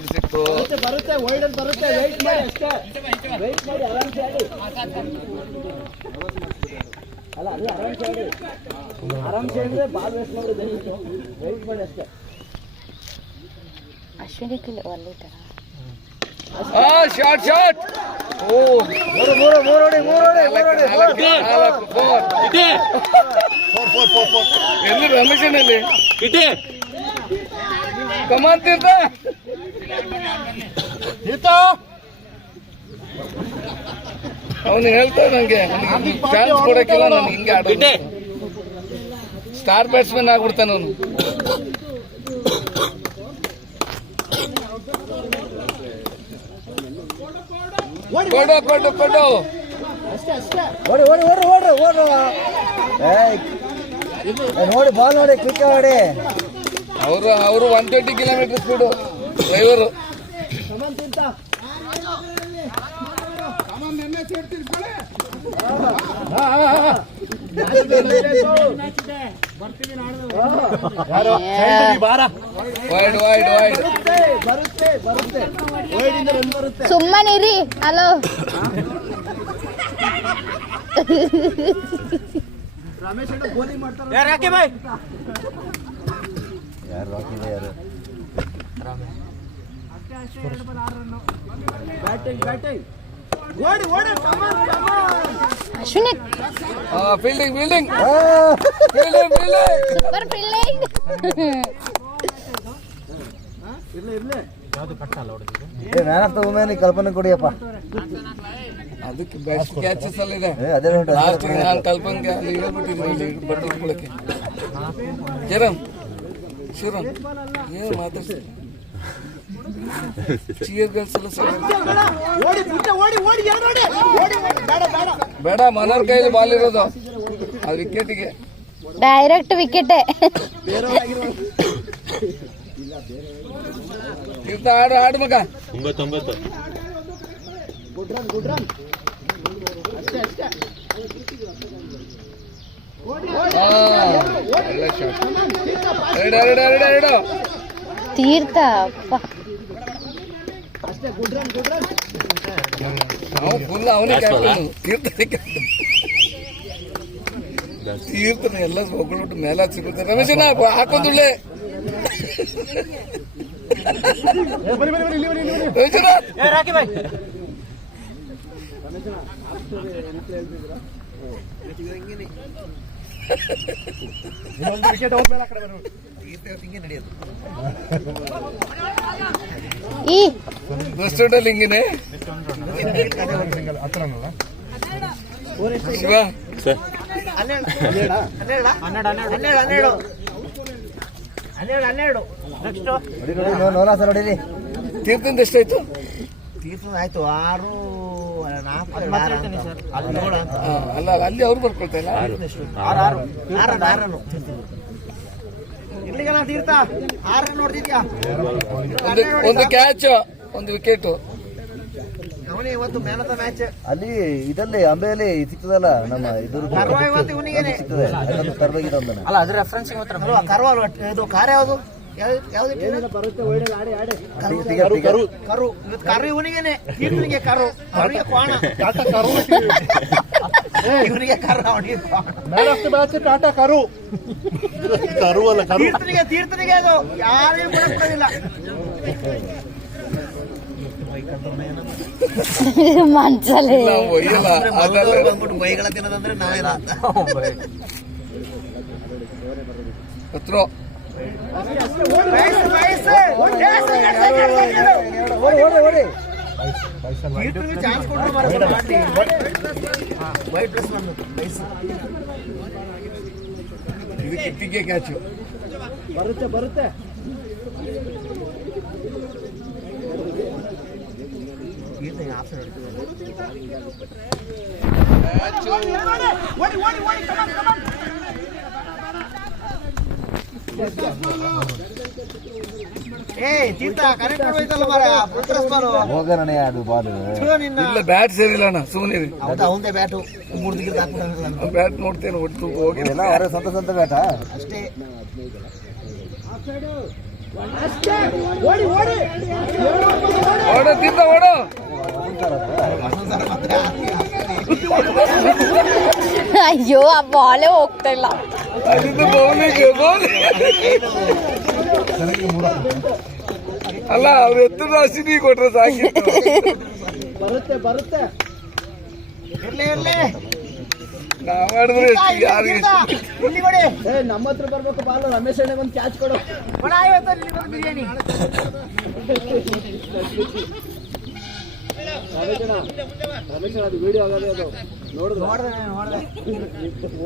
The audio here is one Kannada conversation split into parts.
ಸೈಡ್ ಸಿಕ್ತು. ಬರುತ್ತೆ ವೈಡ್ ಅಂತ ಬರುತ್ತೆ. ವೆಯ್ಟ್ ಮಾಡಿ ಅಷ್ಟೇ, ವೆಯ್ಟ್ ಮಾಡಿ ಆರಾಮ್ಸೆ ಆಡಿ. ಅಲ್ಲ ಅಲ್ಲ ಆರಾಮ್ಸೆ ಆಡಿ, ಆರಾಮ್ಸೆ ಅಂದ್ರೆ ಬಾಲ್ ವೇಸ್ಟ್ ಮಾಡಿ ದಯವಿಟ್ಟು ವೆಯ್ಟ್ ಮಾಡಿ ಅಷ್ಟೇ. ಅಶ್ವಿನಿ ಒಳ್ಳೆ ತರ ಶಾಟ್ ಶಾಟ್. ಓ ಎಲ್ಲಿ ರಮೇಶನಲ್ಲಿ ಇಟೆ ಕಮಾನ್ ತೀರ್ಥ ಅವನು ಹೇಳ್ತಾ ನಂಗೆ ಚಾನ್ಸ್ ಕೊಡಕ್ಕಿಲ್ಲ, ನನ್ಗೆ ಹಿಂಗೆ ಆಡ ಸ್ಟಾರ್ ಬ್ಯಾಟ್ಸ್ಮನ್ ಆಗ್ಬಿಡ್ತಾನ ಅವನು. ಕೊಡು ಕೊಡು ಕೊಡು. ನೋಡಿ ಬಾಲ್ ನೋಡಿ ಕ್ವಿಕ್ ಆಡಿ. ಅವರು 120 ಕಿಲೋಮೀಟರ್ ಸ್ಪೀಡು ಡ್ರೈವರು. ಸುಮ್ಮನಿರಿ. ಹಲೋ ರಮೇಶ್ ಗೋಲಿ ಮಾಡ್ತಾರೆ. ಯಾರು ಬ್ಯಾಟಿಂಗ್ ಬ್ಯಾಟಿಂಗ್ ಓಡಿ ಓಡಿ. Ashwini fielding fielding fielding fielding super fielding. Man of the women ಕಲ್ಪನೆ ಕೊಡಿಯಪ್ಪ. ಅದಕ್ಕೆ ಬೆಸ್ಟ್ ಕ್ಯಾಚಸ್ ಅಲ್ಲಿ ಇದೆ. ಲಾಸ್ಟ್ ನಾನು ಕಲ್ಪನ್ಗೆ ಅಲ್ಲಿ ಹೇಳ್ಬಿಟ್ಟಿದ್ದೀನಿ ಬಟ್ಟೆ ಜರಂ ಶಿವರಾಮ್ ಏನು ಮಾತಾಡ್ತೀನಿ. ಚಿಯರ್ ಗರ್ಲ್ಸ್ ಎಲ್ಲ ಬೇಡ, ಮನೋರ್ ಕೈಲಿ ಬಾಲ್ ಇರೋದು ಆ ವಿಕೆಟ್ಗೆ ಡೈರೆಕ್ಟ್ ವಿಕೆಟ್. ತೀರ್ಥ ಆಡು ಆಡು ಮಗ. 99 ತೀರ್ಥ ಫುಲ್ ಅವನೇ ಕ್ಯಾಪ್ಟನ್. ತೀರ್ಥನ ಎಲ್ಲ ಹೊಗಳ್ಬಿಟ್ಟು ಮೇಲೆ ಸಿಗುತ್ತೆ. ರಮೇಶನ ಹಾಕೊಂದುಳ್ಳೆ ರೆಸ್ಟೋರೆಂಟಲ್ಲಿ ಹಿಂಗೇನೆ ಶಿವ ತೀರ್ಥಂದ ಎಷ್ಟಾಯ್ತು? ತೀರ್ಥದ ಆಯ್ತು 6 ಅಲ್ಲ ಅಲ್ಲಿ ಅವ್ರು ಬರ್ಕೊಳ್ತಾ ಇಲ್ಲ. ಇರ್ಲಿಲ್ಲ ತೀರ್ಥ 6 ನೋಡ್ತಿದ್ಯಾ? ಒಂದು ಕ್ಯಾಚ್ ಒಂದು ವಿಕೆಟ್. ಅವನೇ ಇವತ್ತು ಮ್ಯಾನ್ ಆಫ್ ದ ಮ್ಯಾಚ್. ಅಲ್ಲಿ ಇದರಲ್ಲಿ ಅಂಬೆಯಲ್ಲಿ ಸಿಗ್ತದಲ್ಲ ನಮ್ಮ ಅಲ್ಲ ಅದು ರೆಫರೆನ್ಸ್ ಕರ್ವ. ಇದು ಕಾರ್ ಯಾವುದು ಬರುತ್ತೆ? ಕರು ಕರು ಕರು ಇವನಿಗೇನೆ. ಕೀರ್ತನಿಗೆ ಕರು, ಅವನಿಗೆ ಕೋಣ. ಇವನಿಗೆ ಕರು, ಅವನಿಗೆ man of the match Tata ಕರು. ಕರು ಅಲ್ಲ ಕೀರ್ತನಿಗೆ, ತೀರ್ಥನಿಗೆ ಅದು ಯಾರಿಗೂ ಕೊಡೋದಿಲ್ಲ. ಮನ್ಸಲ್ಲಿ ಬೈಗಳ ತಿನ್ನೋದಂದ್ರೆ ನಾವೇನ ಚಾನ್ಸ್ ಕೊಟ್ಟು ಕಿಟ್ಟಿಗೆ ಕ್ಯಾಚು ಬರುತ್ತೆ ಬರುತ್ತೆ. ಇಲ್ಲ ಬ್ಯಾಟ್ ಸೇರಿಲ್ಲ ಅಣ್ಣ, ಸುಮ್ಮನೆ ಅವಂದೇ ಬ್ಯಾಟು 3 ದಿನ ಬ್ಯಾಟ್ ನೋಡ್ತೇನೆ ಒಟ್ಟು ಹೋಗಿ ಸ್ವಂತ ಸ್ವಂತ ಬ್ಯಾಟ ಅಷ್ಟೇ. ಓಡೋ ತೀರ್ಥ ಓಡೋ. ಅಯ್ಯೋ ಆ ಬಾಲೇ ಹೋಗ್ತಾ ಇಲ್ಲ. ಅದಿದ್ದು ಬೌಲಿಂಗ್ ಅಲ್ಲ, ಅವ್ರು ಎತ್ತು ರಾಶಿ ಕೊಟ್ರೆ ಸಾಕಿತ್ತು. ಬರುತ್ತೆ ನಾವ್ ಮಾಡಿದ್ರೆ ಯಾರಿಗೆ ನಮ್ಮ ಹತ್ರ ಬರ್ಬೇಕು ಬಾಲ್. ರಮೇಶ್ ಅಣ್ಣಗೆ ಒಂದು ಕ್ಯಾಚ್ ಕೊಡು. ಬಿರಿಯಾನಿ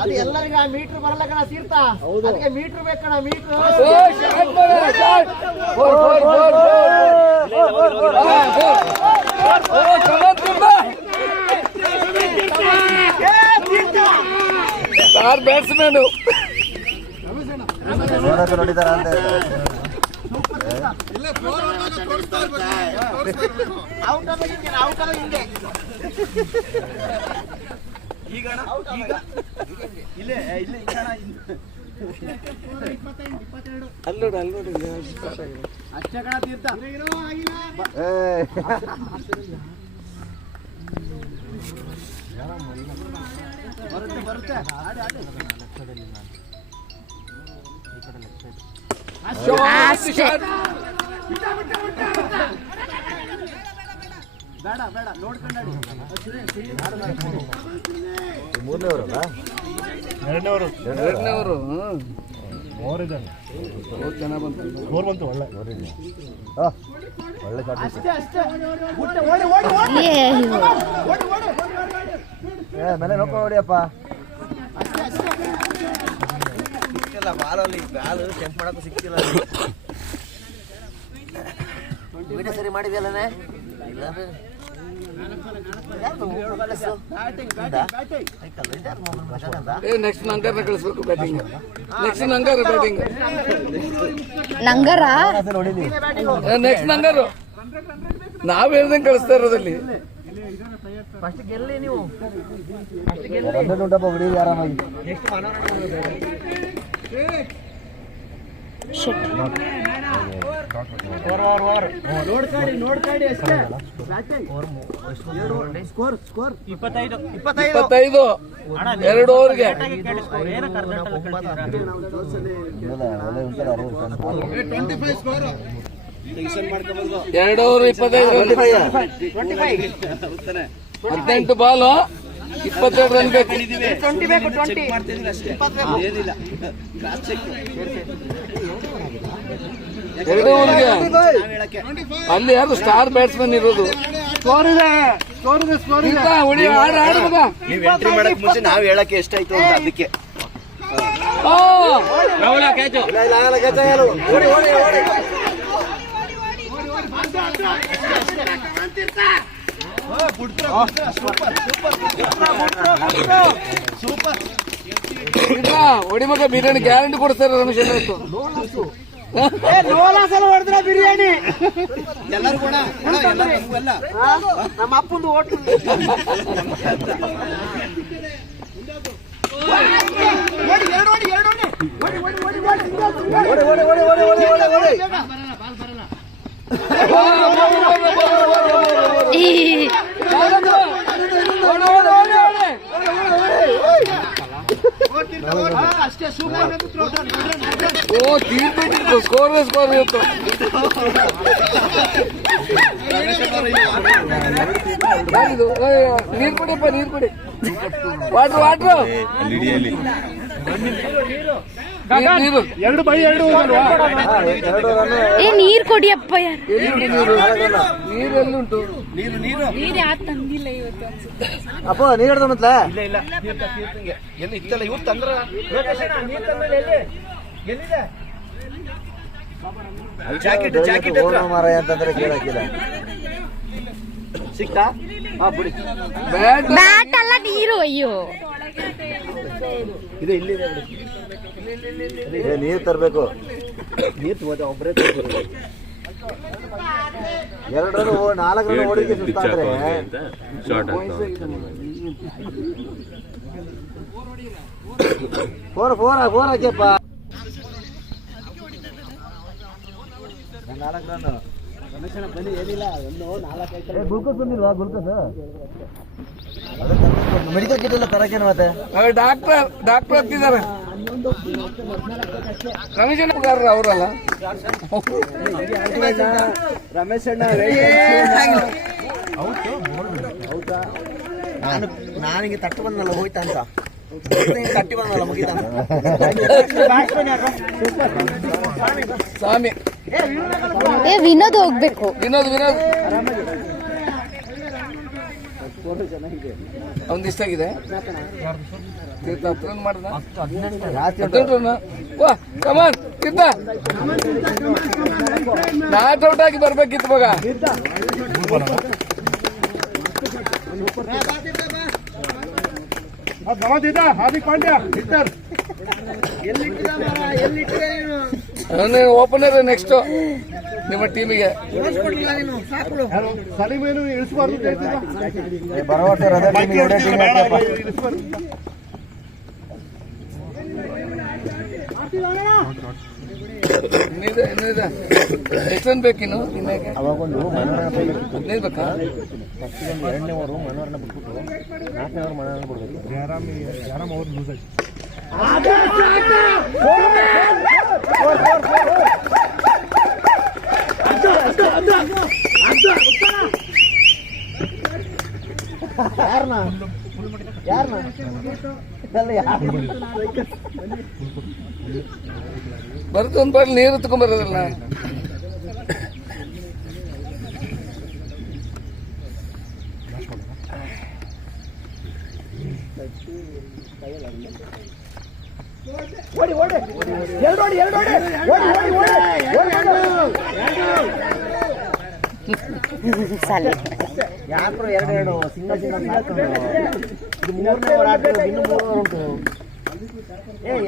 ಅದು ಎಲ್ಲರಿಗ ಮೀಟರ್ ಬರಲ್ಲ ಕಣ ತೀರ್ಥ. ಅದಕ್ಕೆ ಮೀಟರ್ ಬೇಕಣ, ಮೀಟರ್. ಸ್ಟಾರ್ ಬ್ಯಾಟ್ಸ್ಮನ್ ನೋಡಿದಾರ ಅಂತ ಔಟ್ ಆದ ಹಿಂದೆ ಅಲ್ಲೋಡು ಅಷ್ಟೇ ಕಣ ತೀರ್ಥ. ಬರುತ್ತೆ ಬೇಡ ನೋಡ್ಕೊಂಡಿ. ಮೂರನೇವರಲ್ಲ, ಎರಡನೇವರು ಚೆನ್ನಾಗಿ ಬಂತು. ಒಳ್ಳೆ ಶಾಟ್. ಅಷ್ಟೇ ಮೇಲೆ ನೋಡ್ಕೊಂಡು ಹೊಡಿಯಪ್ಪ. ಬಾಲಲ್ಲಿ ಬ್ಯಾಲ್ ಕೆಂಪ್ ಮಾಡಕ್ಕೂ ಸಿಕ್ತಿಲ್ಲ. ವಿಡಿಯೋ ಸರಿ ಮಾಡಿದ್ಯಲ್ಲೇ? ನೆಕ್ಸ್ಟ್ ನಂಗರ ಕಳಿಸ್ಬೇಕು ಬ್ಯಾಟಿಂಗ್. ನೆಕ್ಸ್ಟ್ ನಂಗರ ಬ್ಯಾಟಿಂಗ್. ನಂಗರ ನೆಕ್ಸ್ಟ್ ನಂಗರು ನಾವ್ ಹೇಳ್ದಂಗೆ ಕಳಿಸ್ತಾ ಇರೋದಲ್ಲಿ. ಫಸ್ಟ್ ಗೆಲ್ಲಿ ನೀವು. ಉಂಟಪ್ಪ ಹೊಡಿ ಆರಾಮಾಗಿ. ನೋಡ್ಕಾಡಿ ಅಷ್ಟೇ. 25 2 ಓವರ್ಗೆ. ಎರಡು ಓವರ್ 25 18 ಬಾಲು 22 ರನ್ ಬೇಕು. 20 ಬೇಕು. 20 ಎರಡು ಓವರ್ಗೆ. ಅಲ್ಲಿ ಯಾರು ಸ್ಟಾರ್ ಬ್ಯಾಟ್ಸ್ಮನ್ ಇರೋದು. ಹೊಡಿ, ಆಡು ಮಗ. ನೀವು ಎಂಟ್ರಿ ಮಾಡಕ್ ಮುಂಚೆ ನಾವ್ ಹೇಳಕ್ಕೆ ಎಷ್ಟಾಯ್ತು ಅಂತ ಅದಕ್ಕೆ. ಹೊಡಿ ಮಗ, ಬಿರಿಯಾನಿ ಗ್ಯಾರಂಟಿ ಕೊಡ್ತಾರೆ ರಮೇಶ್ ಇವತ್ತು. ಹೊಡೆದ್ರ ಬಿರಿಯಾನಿ ಎಲ್ಲರೂ ಕೂಡ ನಮ್ಮ ಅಪ್ಪಂದು ಓಟ್. ಅಷ್ಟೇ ಸೂಪರ್. ಓ ತೀರ್ಬಿಟ್ಟಿತ್ತು. ಸ್ಕೋರ್ ಇವತ್ತು. ನೀರ್ ಕುಡಿಯಪ್ಪ, ನೀರ್ ಕುಡಿ. ವಾಟ್ರು ನೀರು 2/2 ನೀರ್ ಕೊಡಿಯಪ್ಪ. ನೀರೆಲ್ಲುಂಟು? ನೀರ್ ಯಾರು ತಂದಿಲ್ಲ ಇವತ್ತು ಅಪ್ಪ. ನೀರ್ ಹಿಡ್ದ ಮತ್ಲ ಎಲ್ಲಿ ಇತ್ತಲ್ಲ ಇವ್ರು ತಂದ್ರ ಜಾಕೆಟ್ ಮಾರಾಯ ಅಂತಂದ್ರೆ ಕೇಳಕ್ಕಿಲ್ಲ. ಸಿಕ್ತಾ? ಬಿಡಿ. ಬ್ಯಾಟ್ ಅಲ್ಲ, ನೀರು. ಅಯ್ಯೋ ಇದೆ ಇಲ್ಲಿದೆ. ನೀರ್ ತರ್ಬೇಕು. ನೀರು ಒಬ್ಬರೇ 2 ರನ್ 4 ರನ್ ಓಡಿಗೆ ಸುಸ್ತಾದ್ರೆ ಫೋರ್ ಹಾಕ್ಯಪ್ಪ. ಗ್ಲುಕೋಸ್ ಬಂದಿಲ್ವಾ ಗ್ಲುಕೋಸ್ ಮೆಡಿಕಲ್ ಕಿಟ್ ಎಲ್ಲ ತರಕೇನು ಮತ್ತೆ ಡಾಕ್ಟರ್ ಹತ್ತಿದ್ದಾರೆ ರಮೇಶ್ ಅವರಲ್ಲ ರಮೇಶ್ ಅಣ್ಣ ನಾನಿಗೆ ತಟ್ಟು ಬಂದಲ್ಲ ಹೋಯ್ತಾ ಅಂತ ತಟ್ಟಿ ಬಂದಲ್ಲ ಮುಗಿತ ಸ್ವಾಮಿ ವಿನೋದ್ ಹೋಗ್ಬೇಕು. ವಿನೋದ್ ಅವ್ನ್ ಇಷ್ಟ ಆಗಿದೆ ಕಮಾನ್ ತೀರ್ಥ ನಾಟ್ ಔಟ್ ಆಗಿ ಬರ್ಬೇಕಿತ್ತು ಮಗ. ಹಾರ್ದಿಕ್ ಪಾಂಡ್ಯ ಓಪನರ್ ನೆಕ್ಸ್ಟ್ ನಿಮ್ಮ ಟೀಮಿಗೆ ಸಲೀಮೇನು ಇಳಿಸಬಾರ್ದು ಇನ್ನಿದೆ ಎಷ್ಟೊಂದು ಬೇಕಿನ್ನು ತಿನ್ನಕ್ಕೆ ಅವಾಗೊಂದು ಹದಿನೈದು ಬೇಕಾ? ಎರಡನೇ ಓವರ್ ಮನೋರನ್ನ ಬಿಟ್ಬಿಟ್ಟು 4ನೇ ಓವರ್ ಮನೋರನ್ನ ಬಿಡ್ಬೇಕು. ಆರಾಮ್ ಅವ್ರು ಲೂಸ್ ಆಯ್ತು. ಬರುತ್ತೆ ಒಂದು ಬಾರಿ ನೀರು ತಗೊಂಡ್ಬರೋದಲ್ಲ. ಯಾಕ್ರು ಎರಡು ಸಿಂಗಲ್ ಸಾಕೊಂಡು ಇದು 3ನೇ ಓವರ್ ಆಡ್ತಾರೆ, ಇನ್ನು 3 ಓವರ್ ಉಂಟು.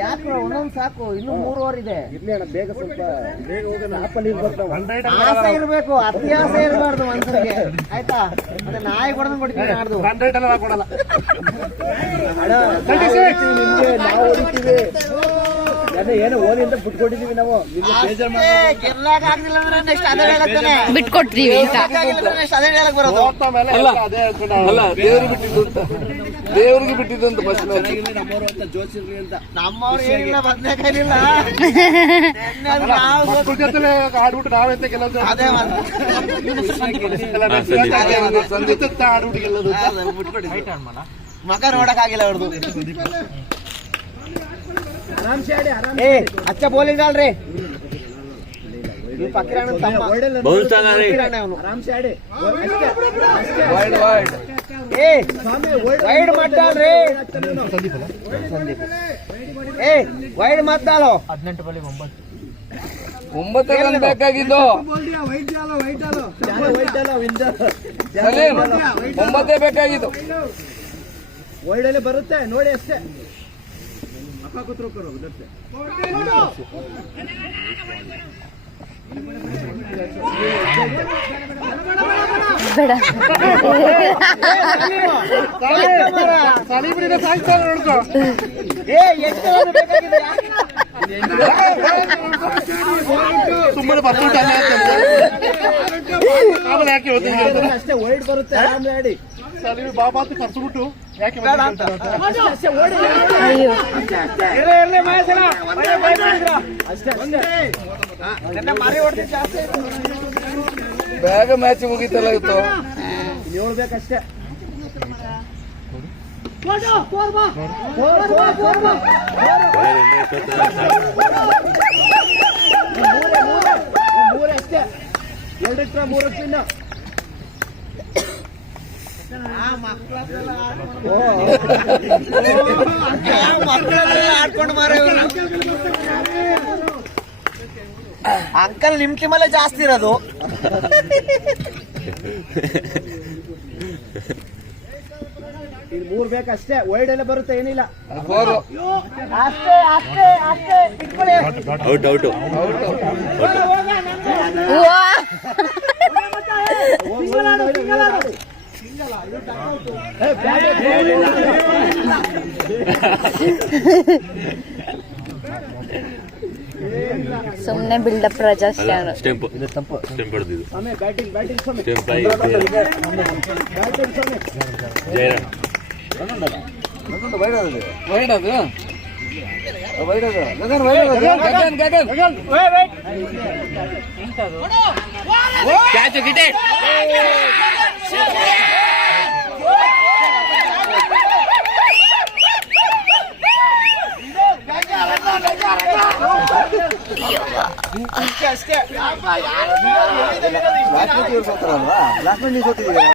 ಯಾಕ್ರು ಒಂದೊಂದು ಸಾಕು, ಇನ್ನು 3 ಓವರ್ ಇದೆ. ಬೇಗ ಸ್ವಲ್ಪ ಬೇಗ ಹೋಗೋಣ. ಆಸೆ ಇರಬೇಕು, ಅತ್ಯಾಸೆ ಇರಬಾರ್ದು ಮನ್ಸರಿಗೆ, ಆಯ್ತಾ? ಮತ್ತೆ ನಾಯಿ ಕೊಡೋದನ್ನ ಕೊಡ್ತೀವಿ ನಾಡ್ದು. ಕೊಡಲ್ಲ. ನಿಮ್ಗೆ ನಾವು ಹೊಡಿತೀವಿ, ಏನೋ ಓದಿ ಅಂತ ಬಿಟ್ಕೊಟ್ಟಿದೀವಿ ನಾವು. ಬಿಟ್ಕೊಟ್ರೀವಿ ಅಂತ. ಅಲ್ಲ ದೇವ್ರಿಗೆ ಬಿಟ್ಟಿದ್ದು ಅಂತ, ದೇವ್ರಿಗೆ ಬಿಟ್ಟಿದ್ದು ಅಂತ ಫಸ್ಟ್ ಮ್ಯಾಚ್. ನಮ್ಮವ್ರು ಏನಿಲ್ಲ, ಬದನೇಕಾಯಿಲ್ಲ. ಆಡ್ಬಿಟ್ಟು ನಾವೆಂತ ಕೆಲಸ ಆಡ್ಬಿಟ್ಟು ಗೆಲ್ಲೋದು. ಮಗ ನೋಡಕ್ ಆಗಿಲ್ಲ ಅವ್ರದ್ದು. ಅಚ್ಚ ಬೌಲಿಂಗ್ ಅಲ್ರಿ ಪಕ್ಕಿರಾಣ ವೈಡ್ ಮಾಡ್ತಾಳ್ರಿ. ವೈಡ್ ಮಾಡ್ತಾಳು. 9 ರನ್ ಬೇಕಾಗಿದ್ದು. ಸಲೀಂ 9 ಬೇಕಾಗಿದ್ದು. ವೈಡಲ್ಲಿ ಬರುತ್ತೆ ನೋಡಿ ಅಷ್ಟೇ. ಬೇಡ ಸುಮ್ಮನೆ ಬರ್ಬಿಟ್ಟು ಆಮೇಲೆ ಯಾಕೆ ಅಷ್ಟೇ ವೈಡ್ ಬರುತ್ತೆ ಆರಾಮ್ ಆಡಿ. ಸರಿ ಬಾಬಾ ಅಂತ ಕರ್ಸ್ಬಿಟ್ಟು ಯಾಕೆ ಅಯ್ಯೋ ಬೇಗ ಮ್ಯಾಚ್ ಮುಗೀತಲ್ಲ ಇತ್ತು. ಹೇಳ್ಬೇಕಷ್ಟೇ. ಮೂರೇ ಅಷ್ಟೇ, 2 3 ಚಿನ್ನ. ಆಡ್ಕೊಂಡು ಮಾರ ಅಂಕಲ್, ನಿಮ್ ಟೀಮಲ್ಲೇ ಜಾಸ್ತಿ ಇರೋದು. ಇದು 3 ಬೇಕಷ್ಟೇ, ವೈಡ್ ಎಲ್ಲ ಬರುತ್ತೆ, ಏನಿಲ್ಲ. ಅಷ್ಟೇ ಅಷ್ಟೇ ಅಷ್ಟೇ ಇಟ್ಕೊಳ್ಳಿ. ವಾ ಸುಮ್ನೆ ಬಿಲ್ಡಪ್ ರಾಜಸ್ಥಾನ. ಸ್ಟೆಂಪ್ ಇದು ತಪ್ಪು ಸ್ಟೆಂಪ್ ಹೊಡೆದಿದ್ದು ಸ್ವಾಮಿ ಬ್ಯಾಟಿಂಗ್ ಸ್ವಾಮಿ ಸ್ಟೆಂಪ್ ಬ್ಯಾಟಿಂಗ್ ಸ್ವಾಮಿ ಜಯರಾಮ್ ವೈಡ್ ಅದು ವೈಡ್ ಅದು ಗಗನ್ ವೈಡ್ ಅದು ಗಗನ್ ಗಗನ್ ಕ್ಯಾಚ್ ಗಿಟೆ ಲಾಸ್ಟ್ ಮಿನಿಟ್ ನೀವು ಸೋತ್ರಲ್ವಾ ಲಾಸ್ಟ್ ಮಿನಿಟ್ ನೀವು ಸೋತಿದ್ದೀರಾ